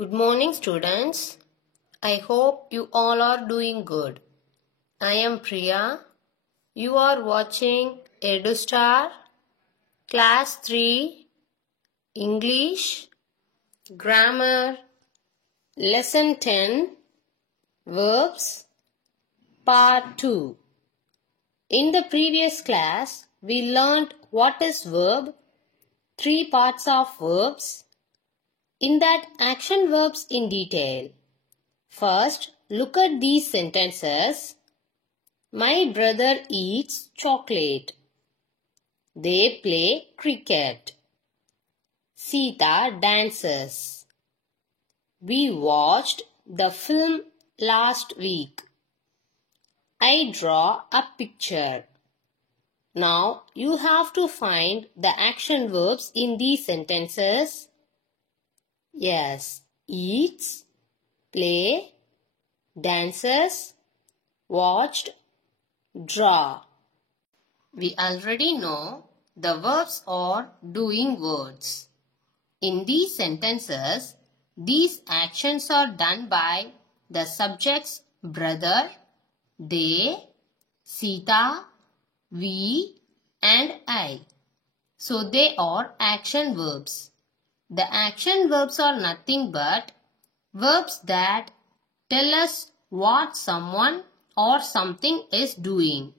Good morning, students. I hope you all are doing good. I am Priya. You are watching EduStar Class 3 English Grammar Lesson 10 Verbs Part 2. In the previous class, we learnt what is verb, 3 parts of verbs. In that, action verbs in detail. First, look at these sentences. My brother eats chocolate. They play cricket. Sita dances. We watched the film last week. I draw a picture. Now, you have to find the action verbs in these sentences. Yes, eats, play, dances, watched, draw. We already know the verbs are doing words. In these sentences, these actions are done by the subjects brother, they, Sita, we and I. So they are action verbs. The action verbs are nothing but verbs that tell us what someone or something is doing.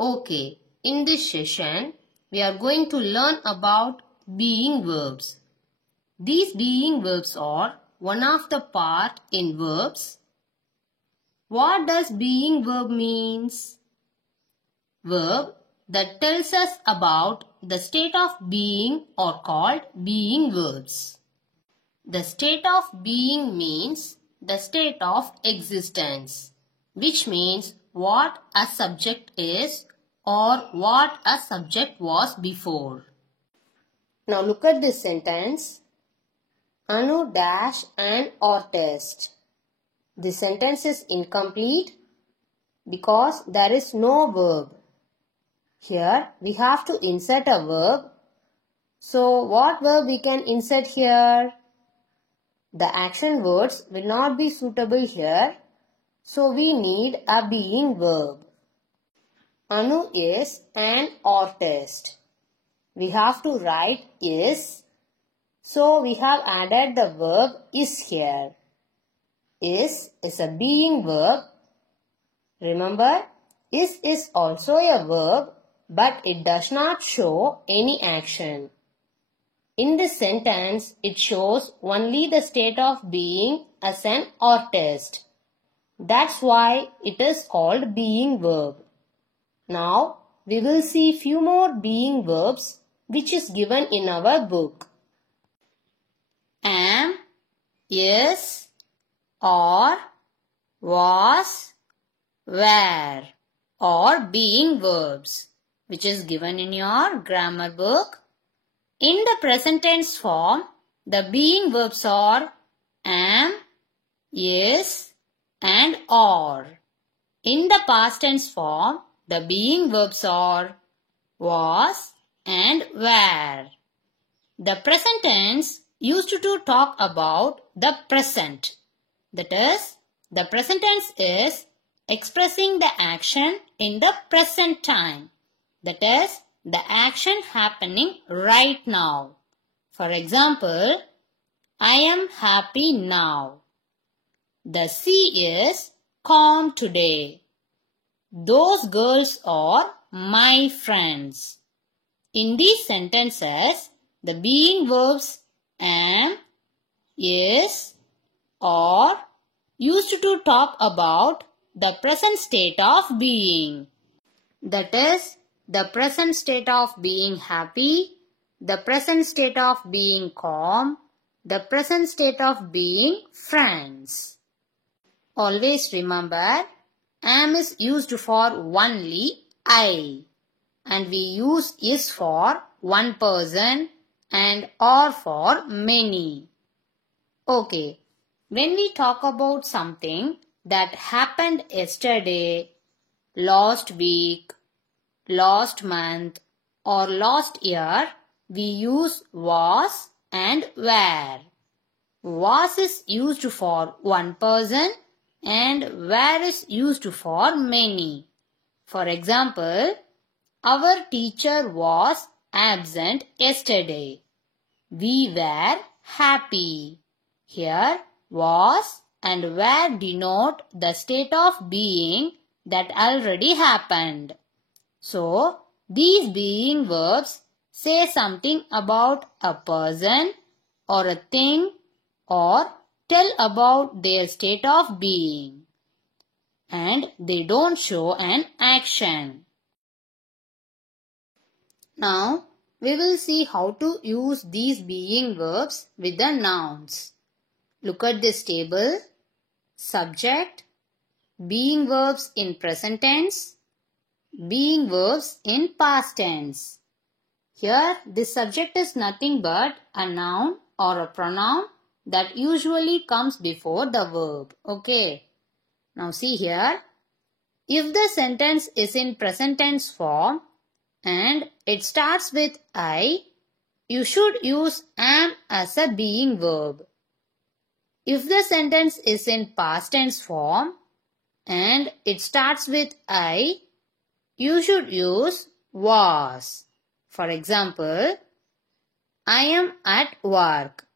Okay, in this session, we are going to learn about being verbs. These being verbs are one of the part in verbs. What does being verb means? Verb that tells us about the state of being are called being verbs. The state of being means the state of existence, which means what a subject is or what a subject was before. Now look at this sentence. Anu dash an artist. This sentence is incomplete because there is no verb. Here we have to insert a verb. So what verb we can insert here? The action words will not be suitable here. So we need a being verb. Anu is an artist. We have to write is. So we have added the verb is here. Is a being verb. Remember, is also a verb, but it does not show any action. In this sentence, it shows only the state of being as an artist. That's why it is called being verb. Now, we will see few more being verbs which is given in our book. Am, is, or, was, were or being verbs, which is given in your grammar book. In the present tense form, the being verbs are am, is and are. In the past tense form, the being verbs are was and were. The present tense used to talk about the present. That is, the present tense is expressing the action in the present time. That is, the action happening right now. For example, I am happy now. The sea is calm today. Those girls are my friends. In these sentences, the being verbs am, is, or used to talk about the present state of being. That is, the present state of being happy, the present state of being calm, the present state of being friends. Always remember, am is used for only I, and we use is for one person and or for many. Okay, when we talk about something that happened yesterday, last week, last month or last year, we use was and were. Was is used for one person and were is used for many. For example, our teacher was absent yesterday. We were happy. Here, was and were denote the state of being that already happened. So, these being verbs say something about a person or a thing or tell about their state of being, and they don't show an action. Now, we will see how to use these being verbs with the nouns. Look at this table. Subject, being verbs in present tense, being verbs in past tense. Here, this subject is nothing but a noun or a pronoun that usually comes before the verb. Okay. Now see here. If the sentence is in present tense form and it starts with I, you should use am as a being verb. If the sentence is in past tense form and it starts with I, you should use was. For example, I am at work.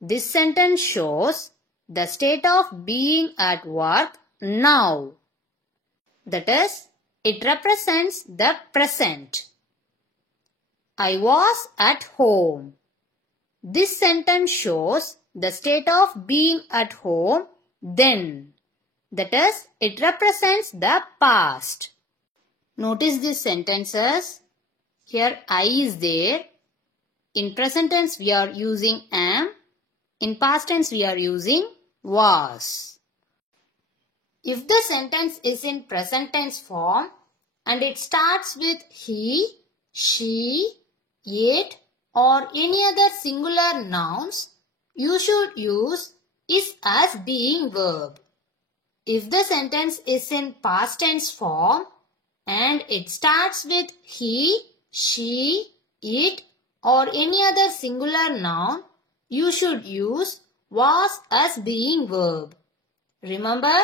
This sentence shows the state of being at work now. That is, it represents the present. I was at home. This sentence shows the state of being at home then. That is, it represents the past. Notice these sentences. Here I is there. In present tense we are using am. In past tense we are using was. If the sentence is in present tense form and it starts with he, she, it or any other singular nouns, you should use is as being verb. If the sentence is in past tense form and it starts with he, she, it or any other singular noun, you should use was as being verb. Remember,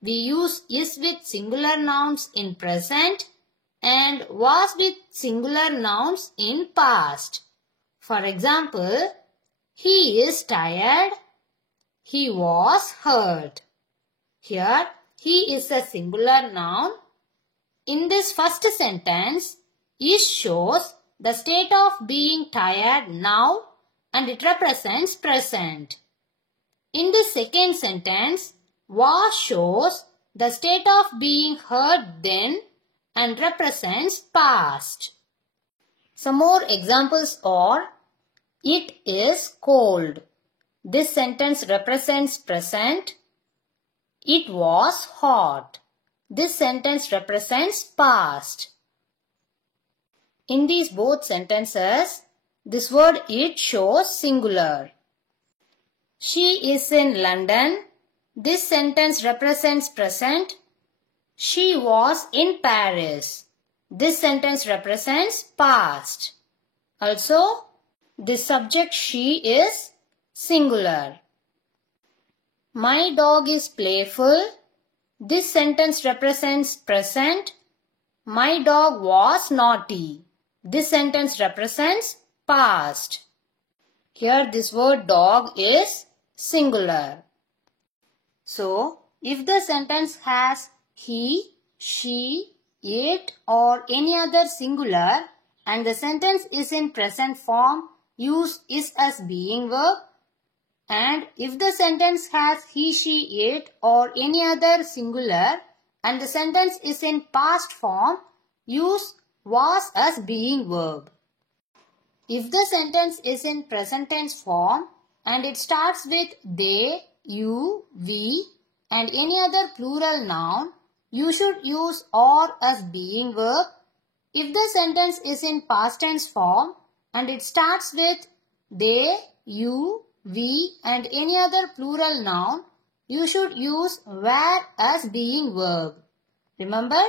we use is with singular nouns in present and was with singular nouns in past. For example, he is tired. He was hurt. Here, he is a singular noun. In this first sentence, is shows the state of being tired now and it represents present. In the second sentence, was shows the state of being hurt then and represents past. Some more examples are, it is cold. This sentence represents present. It was hot. This sentence represents past. In these both sentences, this word it shows singular. She is in London. This sentence represents present. She was in Paris. This sentence represents past. Also, the subject she is singular. My dog is playful. This sentence represents present. My dog was naughty. This sentence represents past. Here this word dog is singular. So, if the sentence has he, she, it or any other singular and the sentence is in present form, use is as being verb. And if the sentence has he, she, it or any other singular and the sentence is in past form, use was as being verb. If the sentence is in present tense form and it starts with they, you, we and any other plural noun, you should use or as being verb. If the sentence is in past tense form and it starts with they, you, we and any other plural noun, you should use were as being verb. Remember,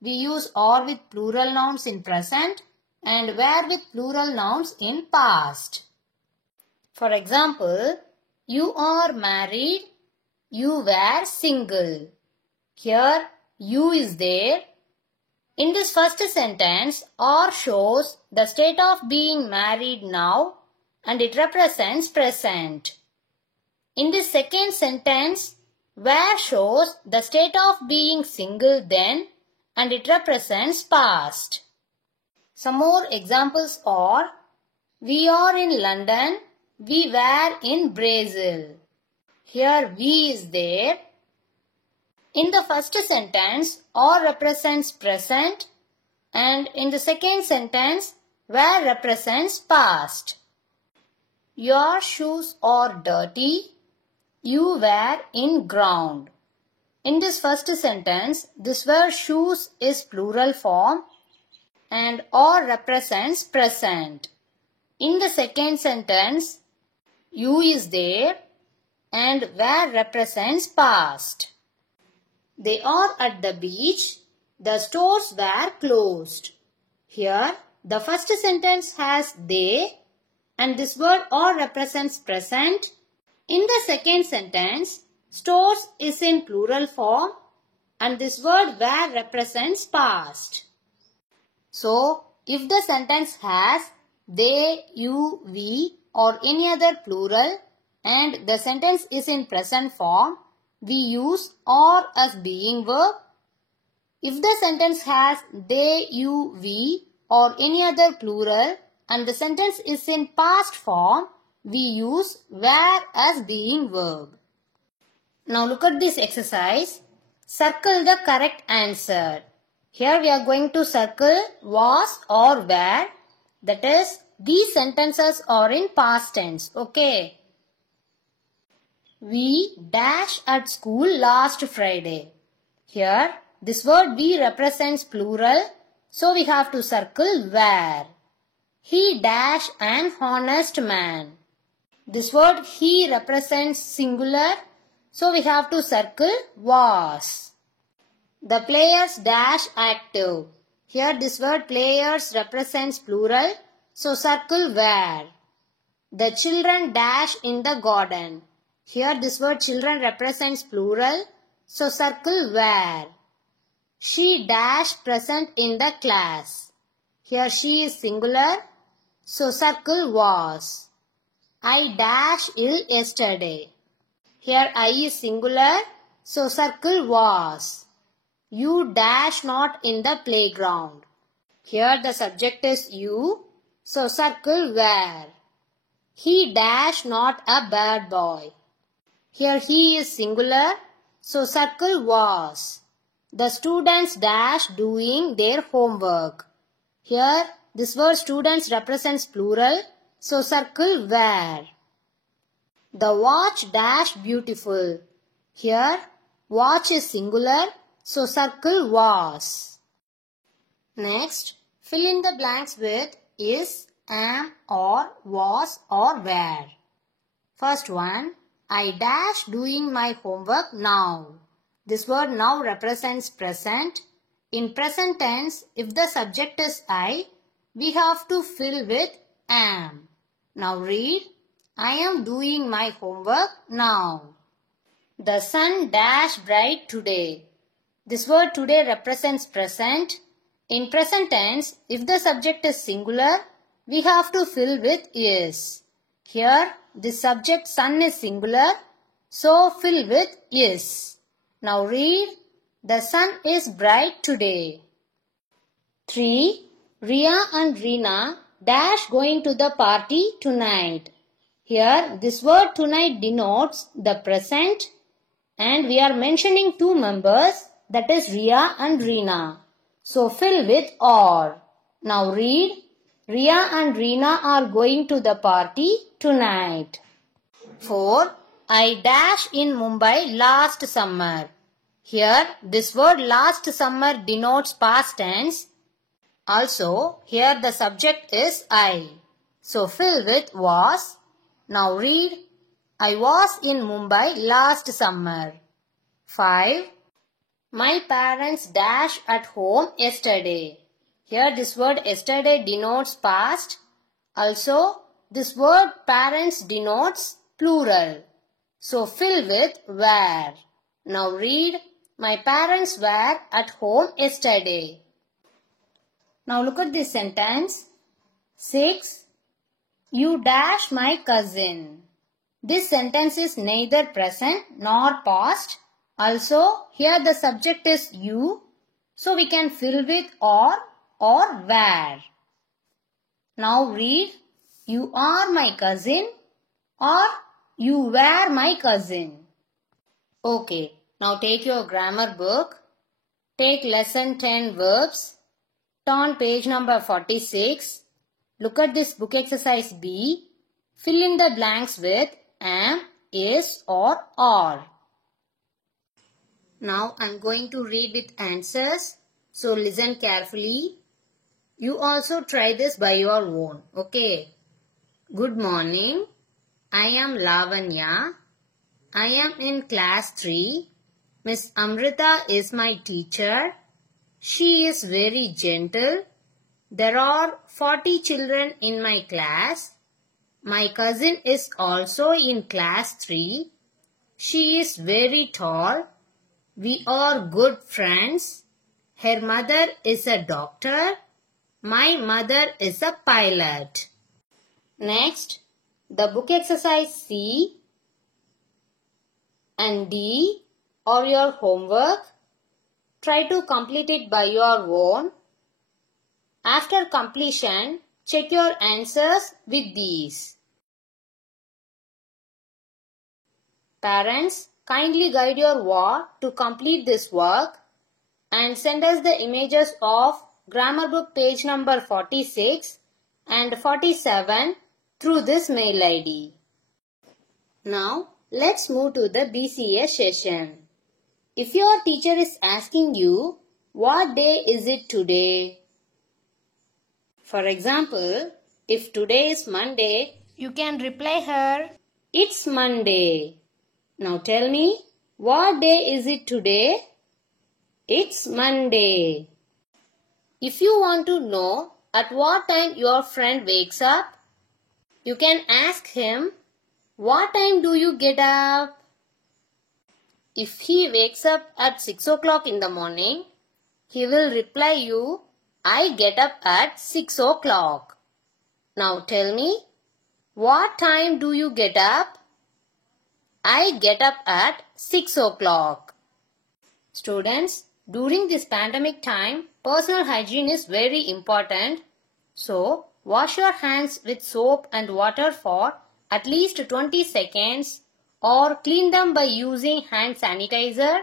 we use or with plural nouns in present and were with plural nouns in past. For example, you are married, you were single. Here, you is there. In this first sentence, or shows the state of being married now and it represents present. In the second sentence, were shows the state of being single then and it represents past. Some more examples are, we are in London, we were in Brazil. Here we is there. In the first sentence, or represents present and in the second sentence, were represents past. Your shoes are dirty. You were in ground. In this first sentence, this word shoes is plural form and or represents present. In the second sentence, you is there and were represents past. They are at the beach. The stores were closed. Here, the first sentence has they and this word or represents present. In the second sentence, stores is in plural form and this word were represents past. So, if the sentence has they, you, we or any other plural and the sentence is in present form, we use or as being verb. If the sentence has they, you, we or any other plural and the sentence is in past form, we use were as being verb. Now look at this exercise. Circle the correct answer. Here we are going to circle was or were. That is, these sentences are in past tense. Okay. We dash at school last Friday. Here, this word we represents plural. So we have to circle were. He dash an honest man. This word he represents singular. So we have to circle was. The players dash active. Here this word players represents plural. So circle were. The children dash in the garden. Here this word children represents plural. So circle were. She dash present in the class. Here she is singular. So circle was. I dash ill yesterday. Here I is singular. So circle was. You dash not in the playground. Here the subject is you. So circle were. He dash not a bad boy. Here he is singular. So circle was. The students dash doing their homework. Here this word students represents plural. So circle were. The watch dash beautiful. Here watch is singular. So circle was. Next, fill in the blanks with is, am or was or were. First one, I dash doing my homework now. This word now represents present. In present tense, if the subject is I, we have to fill with am. Now read, I am doing my homework now. The sun dash bright today. This word today represents present. In present tense, if the subject is singular, we have to fill with is. Here, the subject sun is singular, so fill with is. Now read, the sun is bright today. 3. Ria and Reena dash going to the party tonight. Here, this word tonight denotes the present and we are mentioning two members, that is Ria and Reena. So fill with or. Now read, Riya and Reena are going to the party tonight. 4. I dash in Mumbai last summer. Here, this word last summer denotes past tense. Also, here the subject is I. So, fill with was. Now read, I was in Mumbai last summer. 5. My parents dash at home yesterday. Here, this word yesterday denotes past. Also, this word parents denotes plural. So, fill with were. Now read, my parents were at home yesterday. Now look at this sentence. 6. You dash my cousin. This sentence is neither present nor past. Also, here the subject is you. So, we can fill with or were. Now read, you are my cousin or you were my cousin. Okay, now take your grammar book. Take lesson 10 verbs. Turn page number 46. Look at this book exercise B. Fill in the blanks with am, is or are. Now I am going to read with answers. So listen carefully. You also try this by your own. Okay. Good morning. I am Lavanya. I am in class 3. Miss Amrita is my teacher. She is very gentle. There are 40 children in my class. My cousin is also in class 3. She is very tall. We are good friends. Her mother is a doctor. My mother is a pilot. Next, the book exercise C and D are your homework. Try to complete it by your own. After completion, check your answers with these. Parents, kindly guide your ward to complete this work and send us the images of grammar book page number 46 and 47 through this mail ID. Now, let's move to the BCA session. If your teacher is asking you, what day is it today? For example, if today is Monday, you can reply her, it's Monday. Now tell me, what day is it today? It's Monday. If you want to know at what time your friend wakes up, you can ask him, what time do you get up? If he wakes up at 6 o'clock in the morning, he will reply you, I get up at 6 o'clock. Now tell me, what time do you get up? I get up at 6 o'clock. Students, during this pandemic time, personal hygiene is very important. So, wash your hands with soap and water for at least 20 seconds or clean them by using hand sanitizer.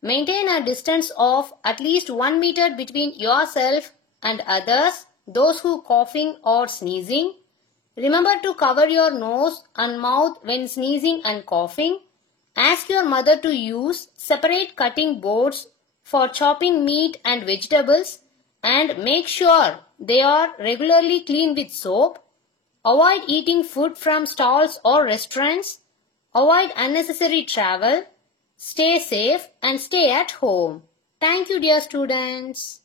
Maintain a distance of at least 1 meter between yourself and others, those who coughing or sneezing. Remember to cover your nose and mouth when sneezing and coughing. Ask your mother to use separate cutting boards for chopping meat and vegetables and make sure they are regularly cleaned with soap. Avoid eating food from stalls or restaurants. Avoid unnecessary travel. Stay safe and stay at home. Thank you, dear students.